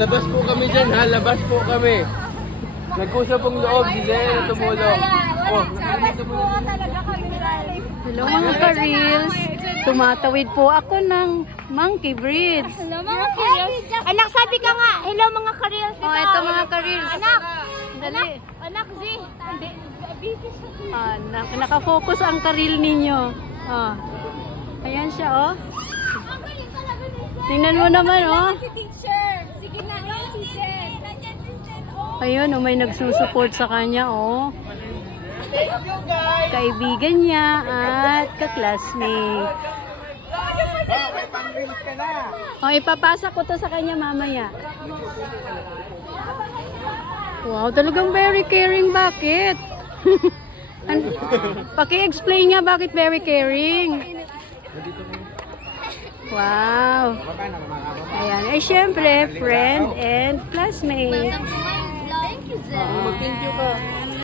Labas po kami dyan ha, labas po kami. Nagkusa pong loob, si Zena tumulong. Oh, hello mga ka-reels. Tumatawid po ako ng monkey bridge. Hello mga ka-reels. Anak, sabi ka nga. Hello mga ka-reels. Oh, ito mga ka-reels. Anak. Dali. Anak, Z. Busy siya. Anak, nakafocus ang ka-reel ninyo. Oh. Ayan siya, oh. Tingnan mo naman, oh. Si teacher. Sige na, si Jen. Ayun, oh, may nagsusupport sa kanya, oh. Kaibigan niya at ka-classmate. Oh, ipapasa ko to sa kanya mamaya. Wow, talagang very caring. Bakit? Paki-explain nga bakit very caring. Wow. Ayan. Eh, syempre, friend and classmate. Thank you, Jen. mag-thank you ka.